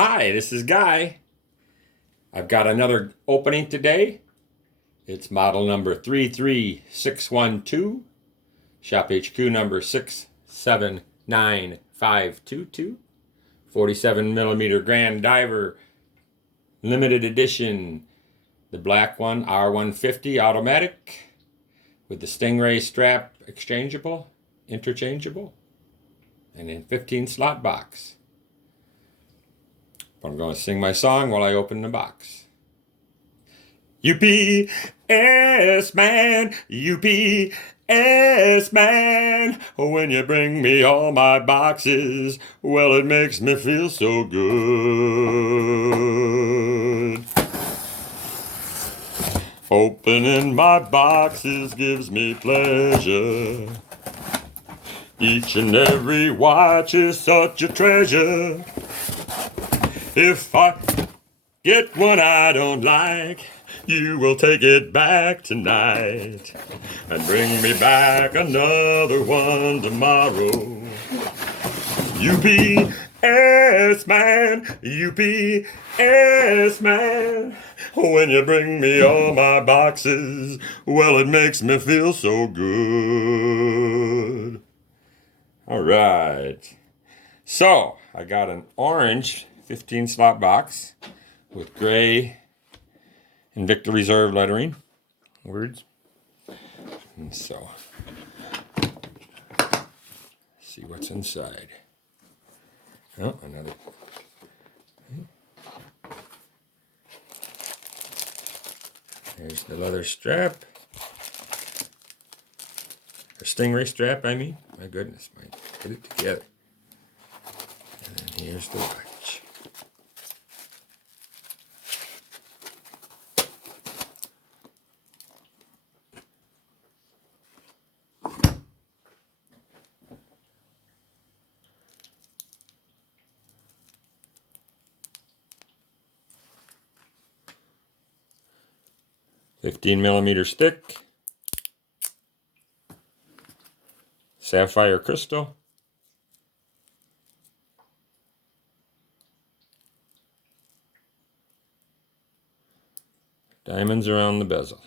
Hi, this is Guy. I've got another opening today. It's model number 33612, shop HQ number 679522, 47 millimeter Grand Diver limited edition. The black one, R150 automatic with the Stingray strap interchangeable, and in 15 slot box. I'm going to sing my song while I open the box. UPS man, UPS man, when you bring me all my boxes, well, it makes me feel so good. Opening my boxes gives me pleasure. Each and every watch is such a treasure. If I get one I don't like, you will take it back tonight and bring me back another one tomorrow. UPS man, UPS man, when you bring me all my boxes, well, it makes me feel so good. All right. So, I got an orange 15 slot box with gray Invicta Reserve lettering words. And so, see what's inside. Oh, another. There's the leather strap. Or Stingray strap, I mean. My goodness, might put it together. And then here's the watch. $15mm stick, sapphire crystal, diamonds around the bezel.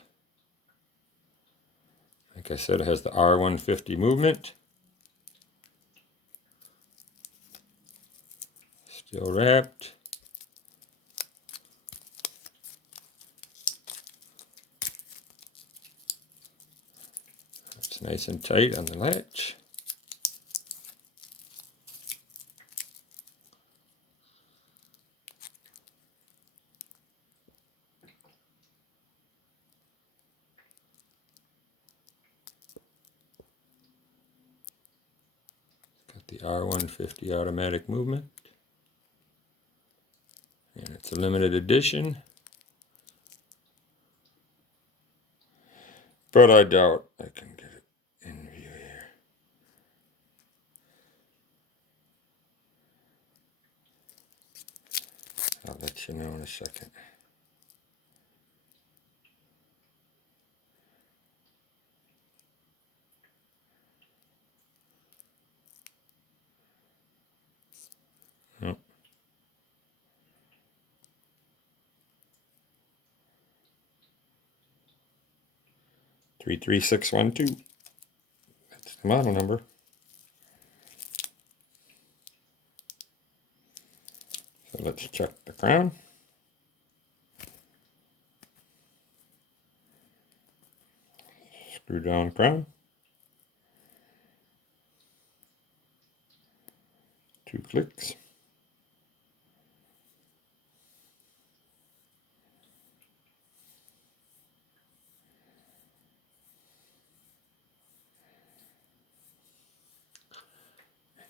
Like I said, it has the R150 movement. Still wrapped. It's nice and tight on the latch. Got the R150 automatic movement. And it's a limited edition. But I doubt I can get it in view here. I'll let you know in a second. Oh. 33612. That's the model number. So let's check the crown. Screw down crown. 2 clicks.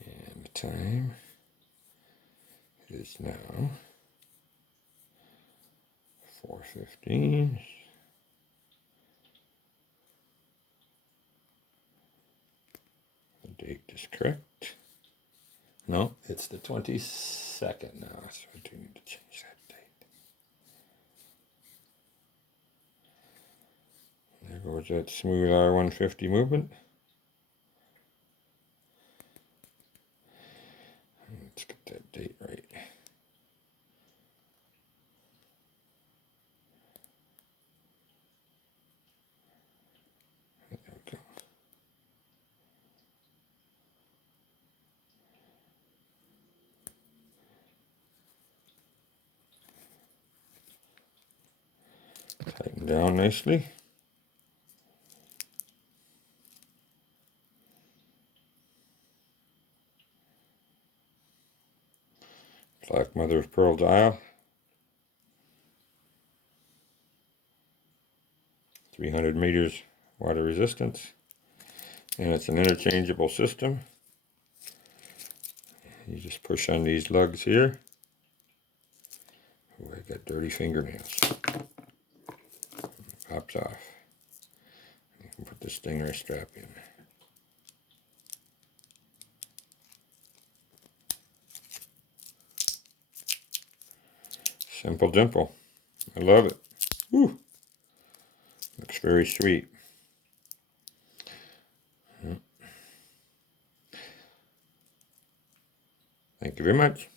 And the time is now 4:15. The date is correct. No, it's the 22nd now, so I do need to change that date. There goes that smooth R150 movement. Let's get that date right. down nicely. Black mother of pearl dial. 300 meters water resistance. And it's an interchangeable system. You just push on these lugs here. Oh, I got dirty fingernails. Pops off. You can put the stinger strap in. Simple dimple. I love it. Woo. Looks very sweet. Thank you very much.